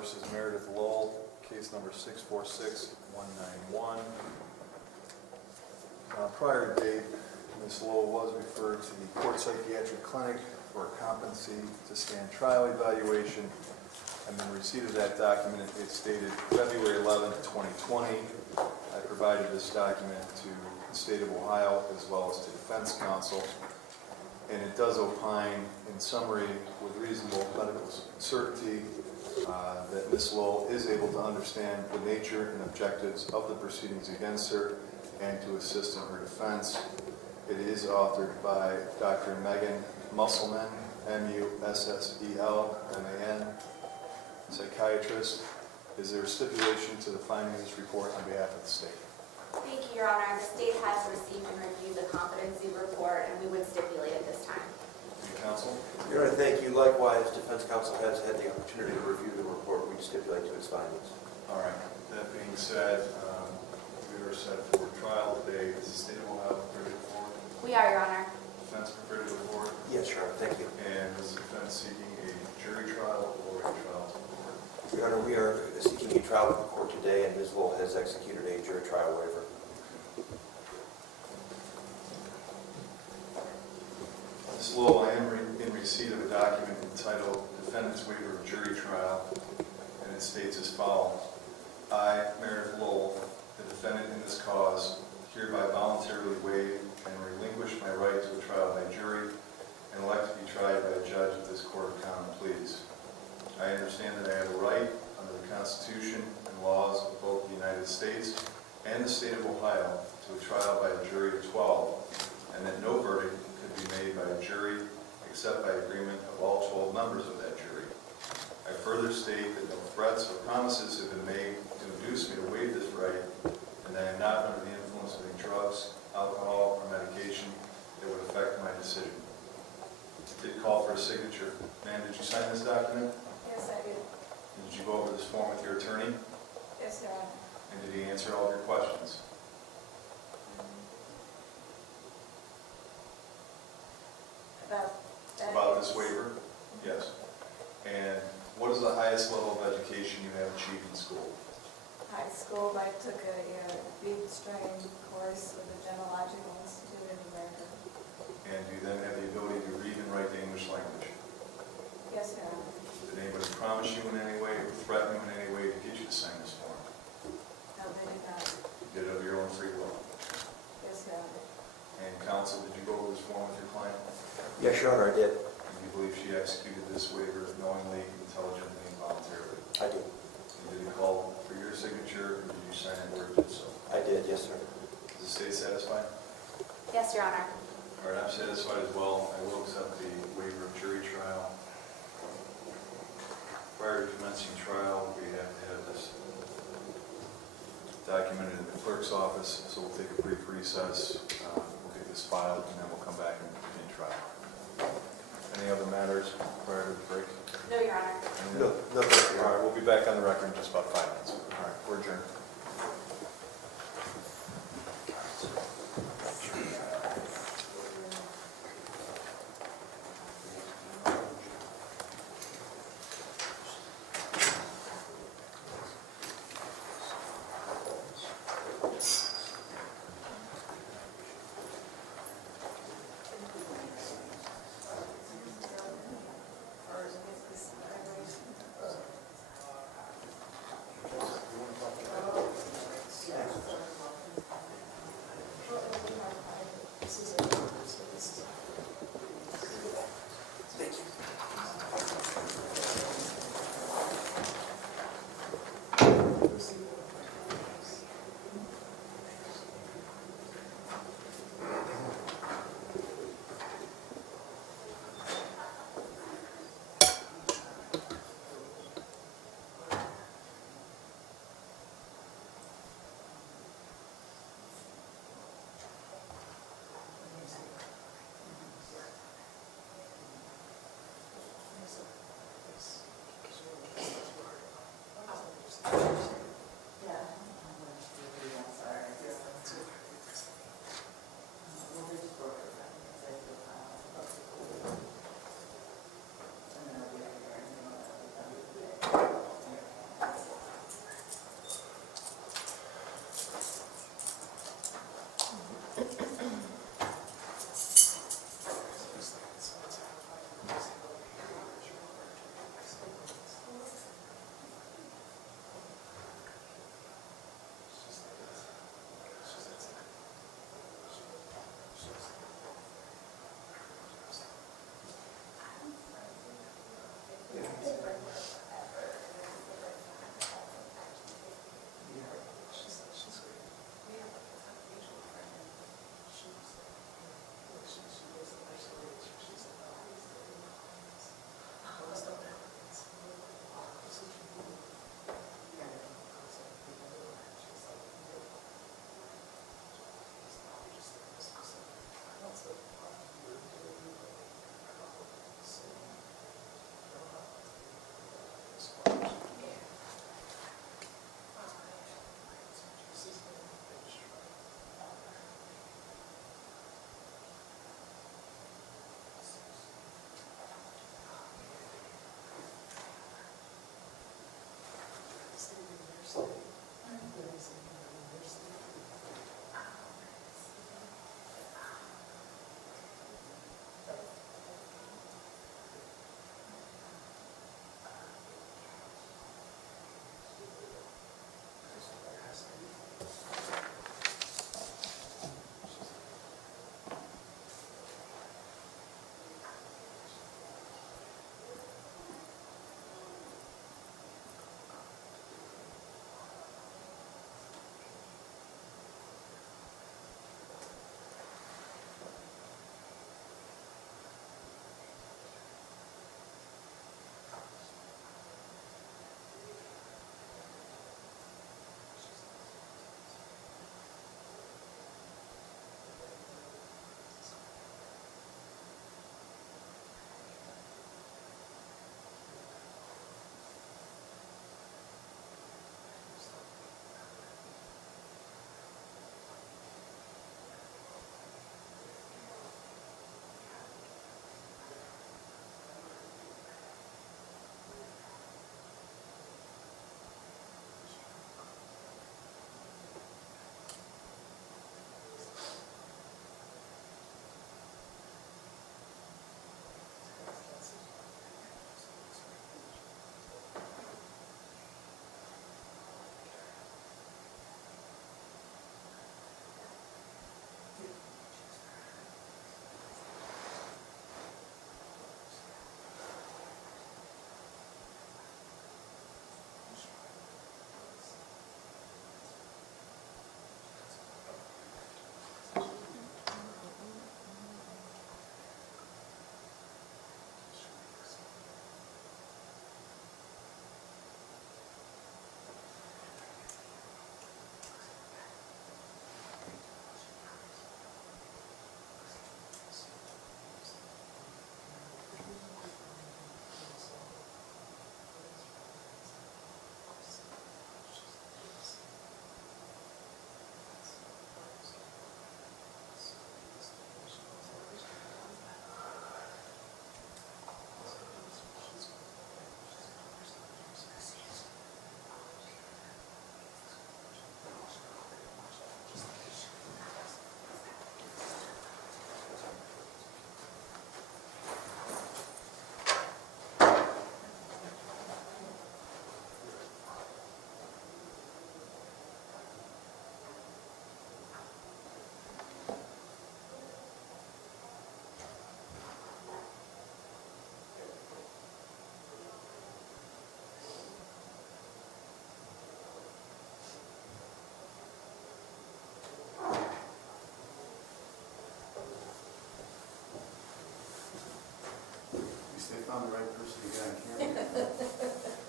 versus Meredith Lowell, case number 646191. Prior to date, Ms. Lowell was referred to the Court Psychiatric Clinic for a competency to stand trial evaluation. And in receipt of that document, it stated February 11, 2020. I provided this document to the state of Ohio as well as to defense counsel. And it does opine, in summary, with reasonable medical certainty, that Ms. Lowell is able to understand the nature and objectives of the proceedings against her and to assist in her defense. It is authored by Dr. Megan Musselman, M-U-S-S-E-L-M-A-N, psychiatrist. Is there a stipulation to the finding of this report on behalf of the state? Thank you, Your Honor. The state has received and reviewed the competency report, and we would stipulate at this time. Thank you, counsel. Your Honor, thank you. Likewise, defense counsel has had the opportunity to review the report. We stipulate to its findings. All right. That being said, we are set for trial today. Is the state of Ohio prepared to go forward? We are, Your Honor. Defense prepared to go forward? Yes, Your Honor. Thank you. And is the defense seeking a jury trial or a trial to the court? Your Honor, we are seeking a trial with the court today, and Ms. Lowell has executed a jury trial waiver. Ms. Lowell, I am in receipt of a document entitled Defendant's Waiver of Jury Trial, and it states as follows. I, Meredith Lowell, the defendant in this cause, hereby voluntarily waive and relinquish my right to a trial by jury and elect to be tried by a judge of this Court of Common Pleas. I understand that I have a right under the Constitution and laws of both the United States and the state of Ohio to a trial by a jury of 12, and that no verdict could be made by a jury except by agreement of all 12 members of that jury. I further state that no threats or promises have been made to induce me to waive this right, and that I am not under the influence of any drugs, alcohol, or medication that would affect my decision. I did call for a signature. Ma'am, did you sign this document? Yes, I did. Did you go over this form with your attorney? Yes, Your Honor. And did he answer all of your questions? About this waiver? Yes. And what is the highest level of education you have achieved in school? High school, I took a read strain course with the Genealogical Institute of America. And do you then have the ability to read and write the English language? Yes, Your Honor. Did anybody promise you in any way or threaten you in any way to get you to sign this form? No, they did not. You did it of your own free will. Yes, Your Honor. And counsel, did you go over this form with your client? Yes, Your Honor, I did. Do you believe she executed this waiver knowingly, intelligently, and voluntarily? I did. And did he call for your signature, or did you sign it where it did so? I did, yes, sir. Is the state satisfied? Yes, Your Honor. All right, I'm satisfied as well. I will accept the waiver of jury trial. Prior to commencing trial, we have to have this documented in the clerk's office, so we'll take a brief recess. We'll get this filed, and then we'll come back and begin trial. Any other matters prior to the break? No, Your Honor. No, thank you, Your All right, Honor. we'll be back on the record in just about 5 minutes. All right, we're adjourned.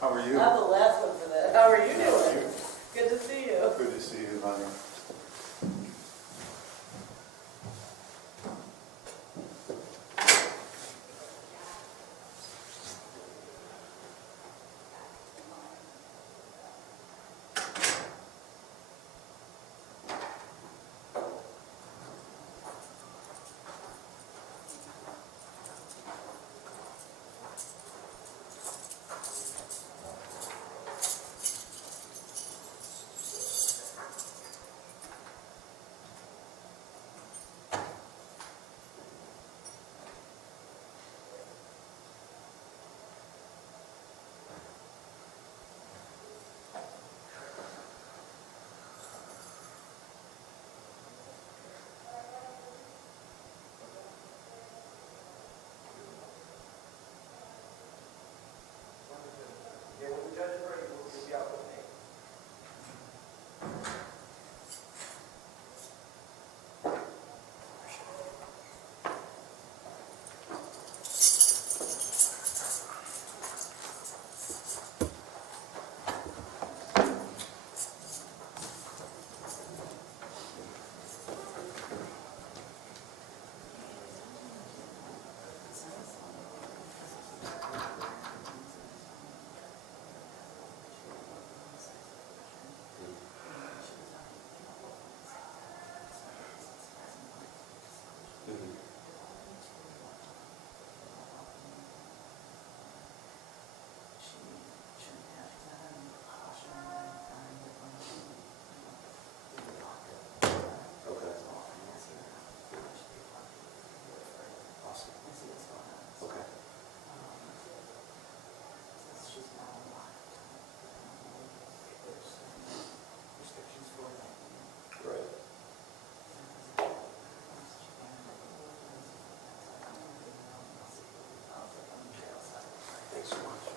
How are you? I'm the last one for that. How are you doing? Good to see you. Good to see you, honey.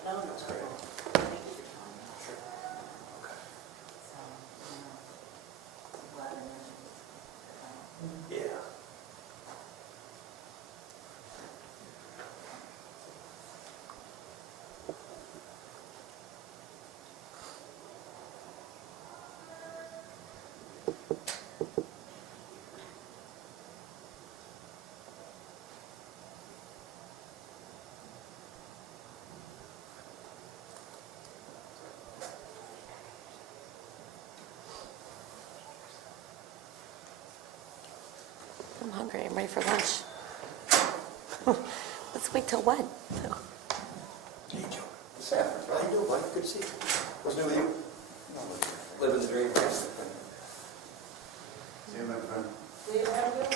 No, that's great. Thank you for telling me. Sure. Okay. So, I'm glad I mentioned it. Yeah. I'm hungry, I'm ready for lunch. Let's wait till when? Hey, Joe. Safford, how you doing, buddy? Good to see you. What's new with you? Living the dream. See you, my friend. See you, have a good one.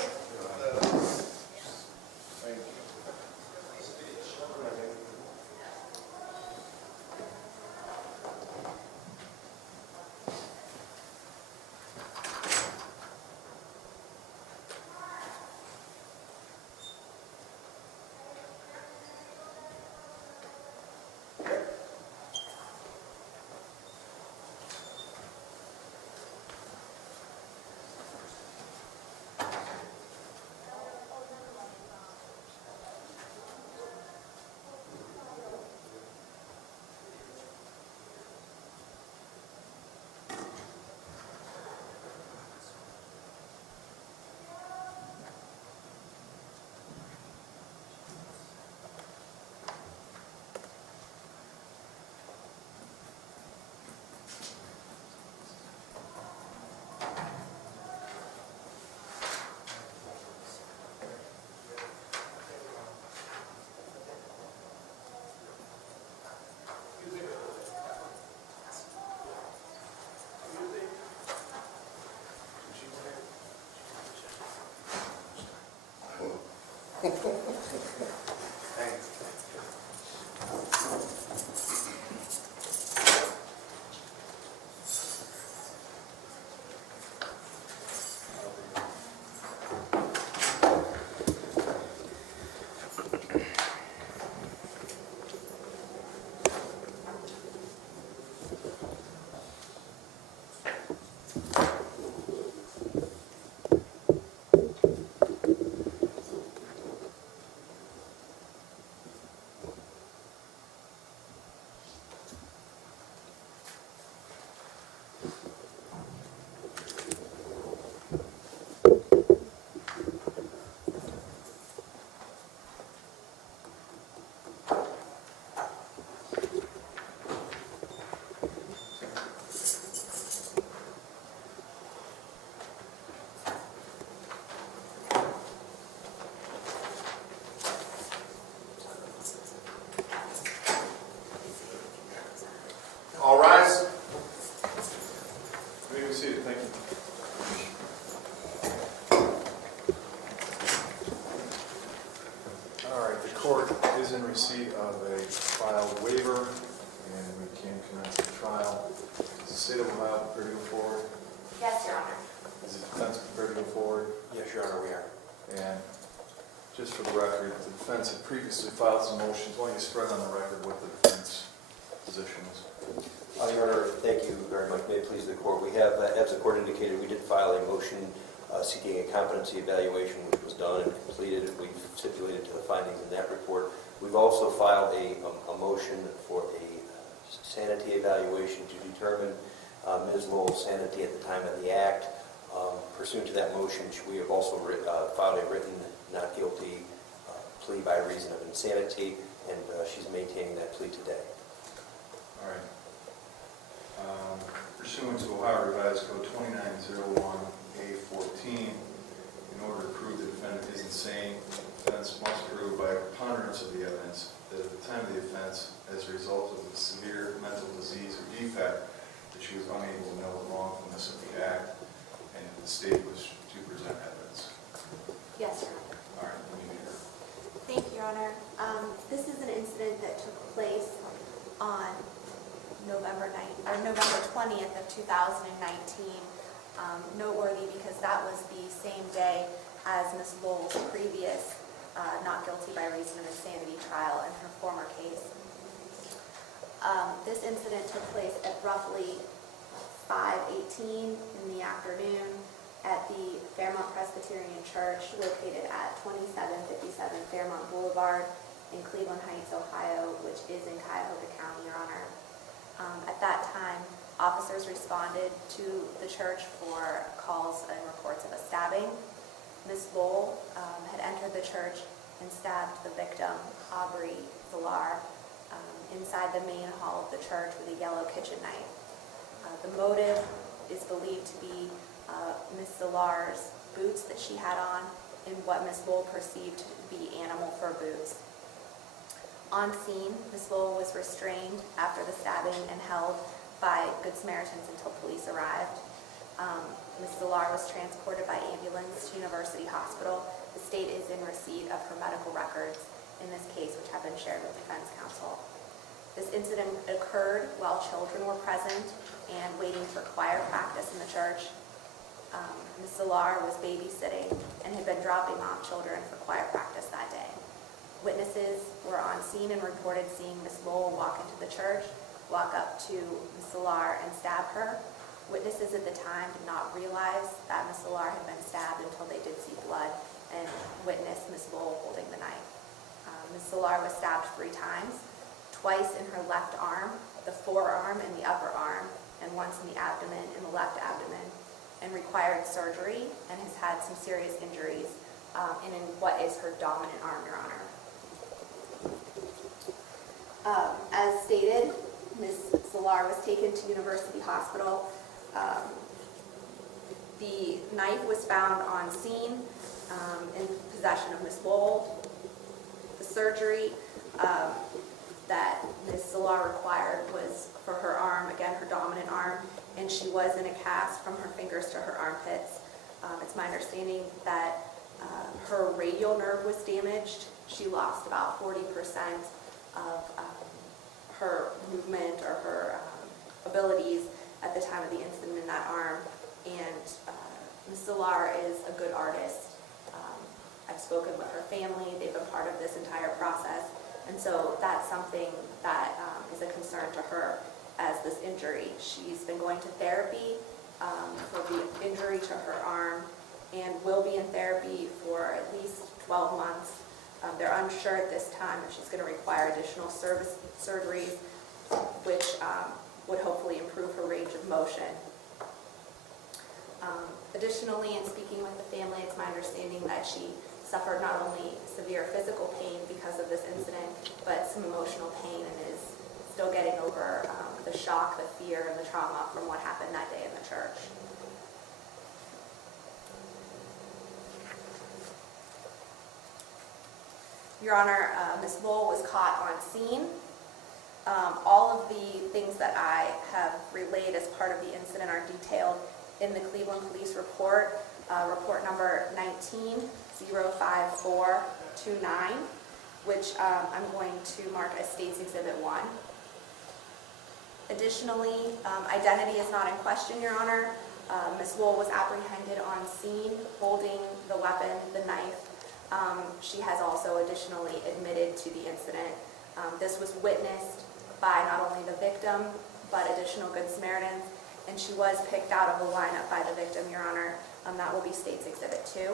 Thank you. All right, the court is in receipt of a filed waiver, and we can commence the trial. Is the state of Ohio prepared to go forward? Yes, Your Honor. Is the defense prepared to go forward? Yes, Your Honor, we are. And just for the record, the defense had previously filed some motions. Why don't you spread on the record what the defense position is? Your Honor, thank you very much. May it please the court. We have, as the court indicated, we did file a motion seeking a competency evaluation, which was done and completed. We've stipulated to the findings in that report. We've also filed a motion for a sanity evaluation to determine Ms. Lowell's sanity at the time of the act. Pursuant to that motion, we have also filed a written not guilty plea by reason of insanity, and she's maintaining that plea today. All right. Pursuant to Ohio Revised Code 2901A14, in order to prove the defendant is insane, the defense must prove by a preponderance of the evidence that at the time of the offense, as a result of a severe mental disease or defect, that she was unable to know the wrongfulness of the act, and the state was to present evidence. Yes, Your Honor. All right, let me hear. Thank you, Your Honor. This is an incident that took place on November 20th of 2019. Noteworthy because that was the same day as Ms. Lowell's previous not guilty by reason of insanity trial in her former case. This incident took place at roughly 5:18 in the afternoon at the Fairmont Presbyterian Church located at 2757 Fairmont Boulevard in Cleveland Heights, Ohio, which is in Cuyahoga County, Your Honor. At that time, officers responded to the church for calls and reports of a stabbing. Ms. Lowell had entered the church and stabbed the victim, Aubrey Villar, inside the main hall of the church with a yellow kitchen knife. The motive is believed to be Ms. Villar's boots that she had on and what Ms. Lowell perceived to be animal fur boots. On scene, Ms. Lowell was restrained after the stabbing and held by Good Samaritans until police arrived. Ms. Villar was transported by ambulance to University Hospital. The state is in receipt of her medical records in this case, which have been shared with defense counsel. This incident occurred while children were present and waiting for choir practice in the church. Ms. Villar was babysitting and had been dropping off children for choir practice that day. Witnesses were on scene and reported seeing Ms. Lowell walk into the church, walk up to Ms. Villar and stab her. Witnesses at the time did not realize that Ms. Villar had been stabbed until they did see blood and witnessed Ms. Lowell holding the knife. Ms. Villar was stabbed 3 times, twice in her left arm, the forearm and the upper arm, and once in the abdomen, in the left abdomen, and required surgery and has had some serious injuries in what is her dominant arm, Your Honor. As stated, Ms. Villar was taken to University Hospital. The knife was found on scene in possession of Ms. Lowell. The surgery that Ms. Villar required was for her arm, again her dominant arm, and she was in a cast from her fingers to her armpits. It's my understanding that her radial nerve was damaged. She lost about 40% of her movement or her abilities at the time of the incident in that arm. And Ms. Villar is a good artist. I've spoken with her family. They've been part of this entire process. And so that's something that is a concern to her as this injury. She's been going to therapy for the injury to her arm and will be in therapy for at least 12 months. They're unsure at this time if she's going to require additional surgeries, which would hopefully improve her range of motion. Additionally, in speaking with the family, it's my understanding that she suffered not only severe physical pain because of this incident, but some emotional pain and is still getting over the shock, the fear, and the trauma from what happened that day in the church. Your Honor, Ms. Lowell was caught on scene. All of the things that I have relayed as part of the incident are detailed in the Cleveland Police Report, report number 19-05429, which I'm going to mark as State's Exhibit 1. Additionally, identity is not in question, Your Honor. Ms. Lowell was apprehended on scene holding the weapon, the knife. She has also additionally admitted to the incident. This was witnessed by not only the victim, but additional Good Samaritans, and she was picked out of the lineup by the victim, Your Honor. That will be State's Exhibit 2.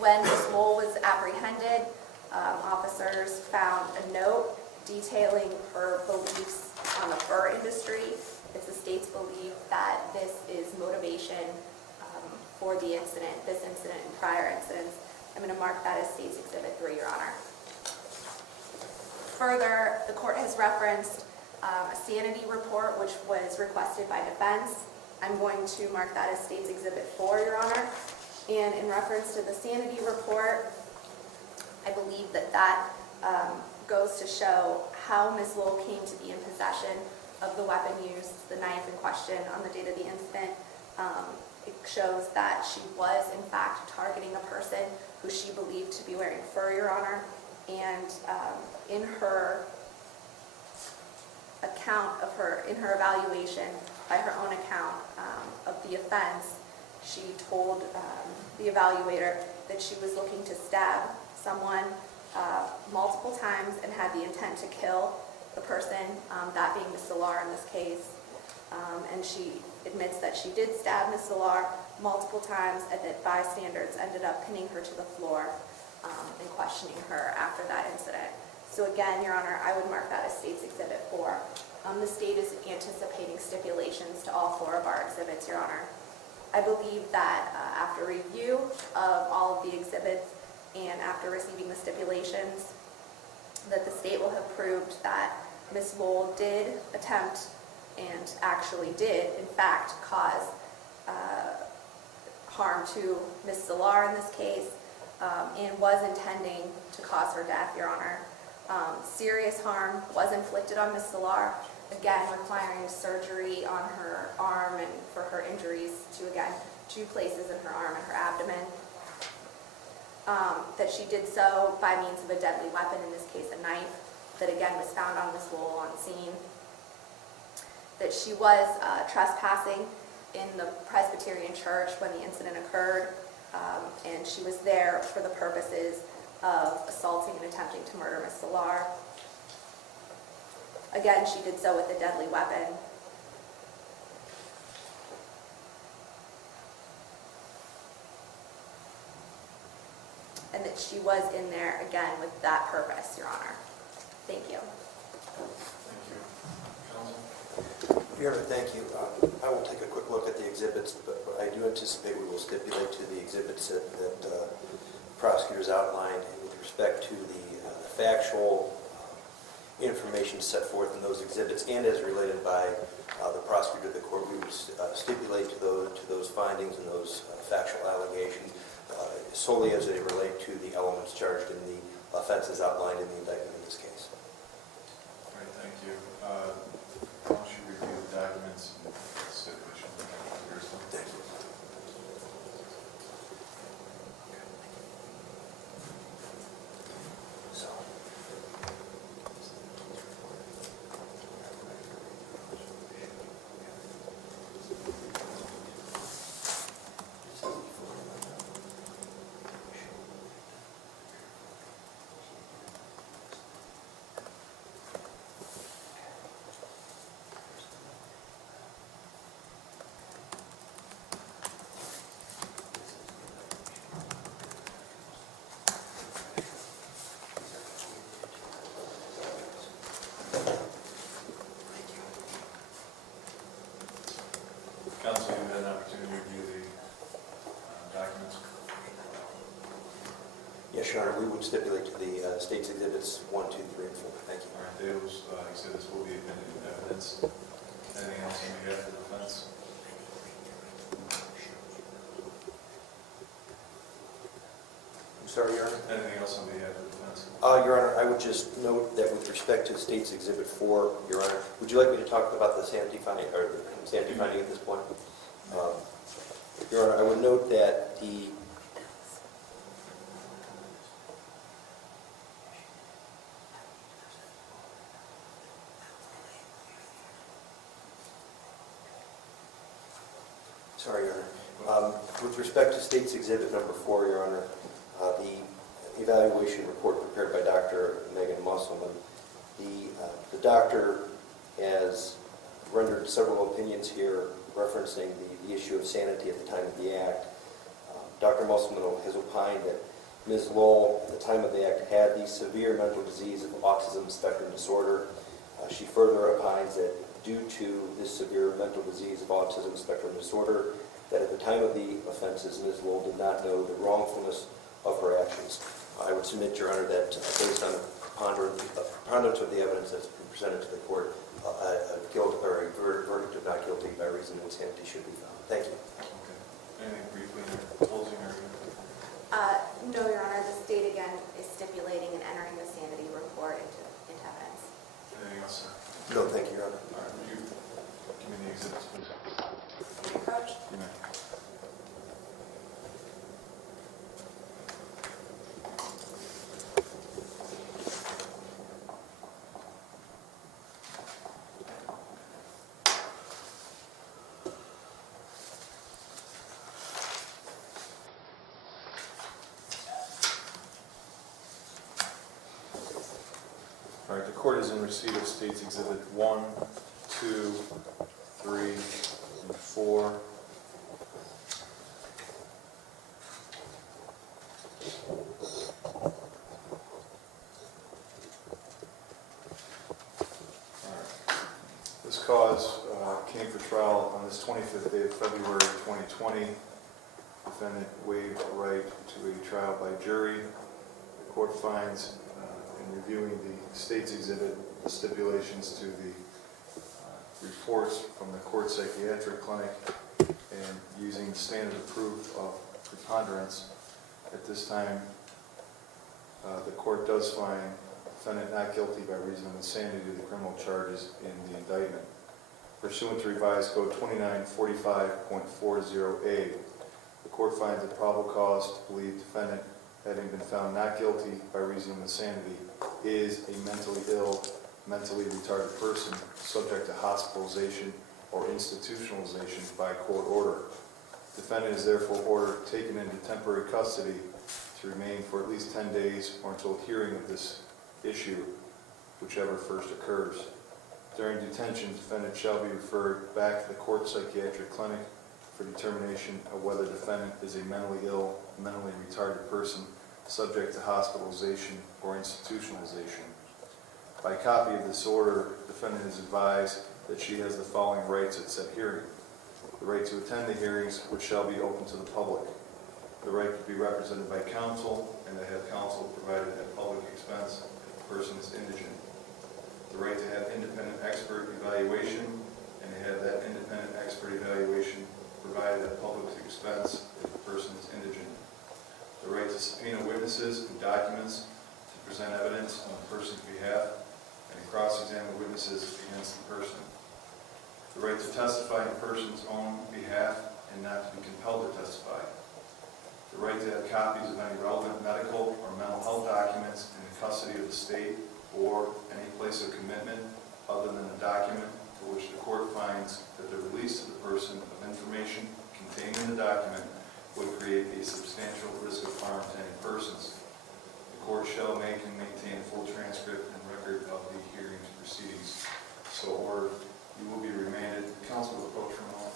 When Ms. Lowell was apprehended, officers found a note detailing her beliefs on the fur industry. It's the state's belief that this is motivation for the incident, this incident and prior incidents. I'm going to mark that as State's Exhibit 3, Your Honor. Further, the court has referenced a sanity report which was requested by defense. I'm going to mark that as State's Exhibit 4, Your Honor. And in reference to the sanity report, I believe that goes to show how Ms. Lowell came to be in possession of the weapon used, the knife in question, on the date of the incident. It shows that she was, in fact, targeting a person who she believed to be wearing fur, Your Honor. And in her account of in her evaluation, by her own account of the offense, she told the evaluator that she was looking to stab someone multiple times and had the intent to kill the person, that being Ms. Szilard in this case. And she admits that she did stab Ms. Szilard multiple times and that bystanders ended up pinning her to the floor and questioning her after that incident. So again, Your Honor, I would mark that as State's Exhibit 4. The state is anticipating stipulations to all 4 of our exhibits, Your Honor. I believe that after review of all of the exhibits and after receiving the stipulations, that the state will have proved that Ms. Lowell did attempt and actually did, in fact, cause harm to Ms. Szilard in this case, and was intending to cause her death, Your Honor. Serious harm was inflicted on Ms. Szilard, again requiring surgery on her arm and for her injuries to, again, 2 places in her arm and her abdomen. That she did so by means of a deadly weapon, in this case a knife, that again was found on Ms. Lowell on scene. That she was trespassing in the Presbyterian church when the incident occurred, and she was there for the purposes of assaulting and attempting to murder Ms. Szilard. Again, she did so with a deadly weapon. And that she was in there, again, with that purpose, Your Honor. Thank you. Thank you. Counsel? Your Honor, thank you. I will take a quick look at the exhibits, but I do anticipate we will stipulate to the exhibits that prosecutors outlined with respect to the factual information set forth in those exhibits and as related by the prosecutor of the court. We would stipulate to those findings and those factual allegations solely as they relate to the elements charged in the offenses outlined in the indictment in this case. All right, thank you. Why don't you review the documents and stipulation? Thank you. So. Counsel, you had an opportunity to review the documents. Yes, Your Honor, we would stipulate to the state's exhibits 1, 2, 3, and 4. Thank you. All right, those exhibits will be admitted into evidence. Anything else on behalf of the defense? Sorry, Your Honor. Anything else on behalf of the defense? Your Honor, I would just note that with respect to State's Exhibit 4, Your Honor, would you like me to talk about the sanity finding, or the sanity finding at this point? Your Honor, I would note that the Sorry, Your Honor. With respect to State's Exhibit number 4, Your Honor, the evaluation report prepared by Dr. Megan Musselman, the doctor has rendered several opinions here referencing the issue of sanity at the time of the act. Dr. Musselman has opined that Ms. Lowell, at the time of the act, had the severe mental disease of autism spectrum disorder. She further opines that due to this severe mental disease of autism spectrum disorder, that at the time of the offenses, Ms. Lowell did not know the wrongfulness of her actions. I would submit, Your Honor, that based on the preponderance of the evidence that's been presented to the court, a guilt or a verdict of not guilty by reason of insanity should be found. Thank you. Okay. Anything briefly in your closing argument? No, Your Honor, the state again is stipulating and entering the sanity report into evidence. Anything else, sir? No, thank you, Your Honor. All right, would you give me the exhibits, please? Approach. You may. All right, the court is in receipt of State's Exhibit 1, 2, 3, and 4. This cause came for trial on this 25th day of February 2020. Defendant waived the right to a trial by jury. The court finds, in reviewing the State's exhibit, the stipulations to the reports from the court psychiatric clinic, and using the standard of proof of preponderance, at this time, the court does find defendant not guilty by reason of insanity to the criminal charges in the indictment. Pursuant to revised code 2945.40A, the court finds a probable cause to believe defendant, having been found not guilty by reason of insanity, is a mentally ill, mentally retarded person subject to hospitalization or institutionalization by court order. Defendant is therefore ordered taken into temporary custody to remain for at least 10 days or until hearing of this issue, whichever first occurs. During detention, defendant shall be referred back to the court psychiatric clinic for determination of whether defendant is a mentally ill, mentally retarded person subject to hospitalization or institutionalization. By copy of this order, defendant is advised that she has the following rights at said hearing. The right to attend the hearings, which shall be open to the public. The right to be represented by counsel and to have counsel provided at public expense if the person is indigent. The right to have independent expert evaluation and to have that independent expert evaluation provided at public expense if the person is indigent. The right to subpoena witnesses and documents to present evidence on the person's behalf and to cross-examine witnesses against the person. The right to testify in the person's own behalf and not to be compelled to testify. The right to have copies of any relevant medical or mental health documents in the custody of the state or any place of commitment other than a document for which the court finds that the release to the person of information contained in the document would create a substantial risk of harm to any persons. The court shall make and maintain a full transcript and record of the hearings proceedings. So ordered. You will be remanded. Counsel will approach from all.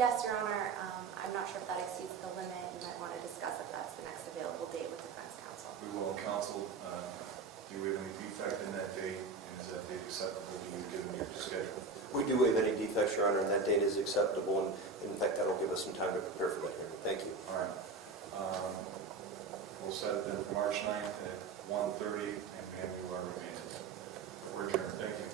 Yes, Your Honor, I'm not sure if that exceeds the limit. You might want to discuss if that's the next available date with defense counsel. We will, counsel, do we have any defect in that date, and is that date acceptable to you given your schedule? We do waive any defects, Your Honor, and that date is acceptable, and in fact, that'll give us some time to prepare for that hearing. Thank you. All right. We'll set it then for March 9th at 1:30, and ma'am, you are remanded. We're adjourned. Thank you.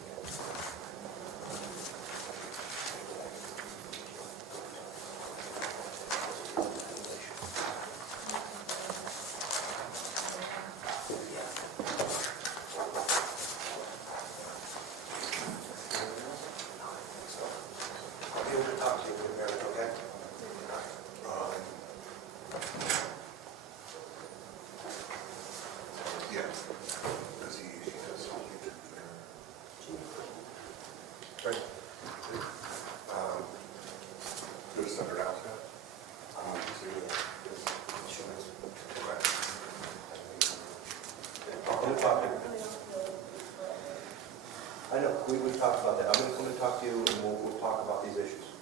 I know, we talked about that. I'm going to talk to you and we'll talk about these issues.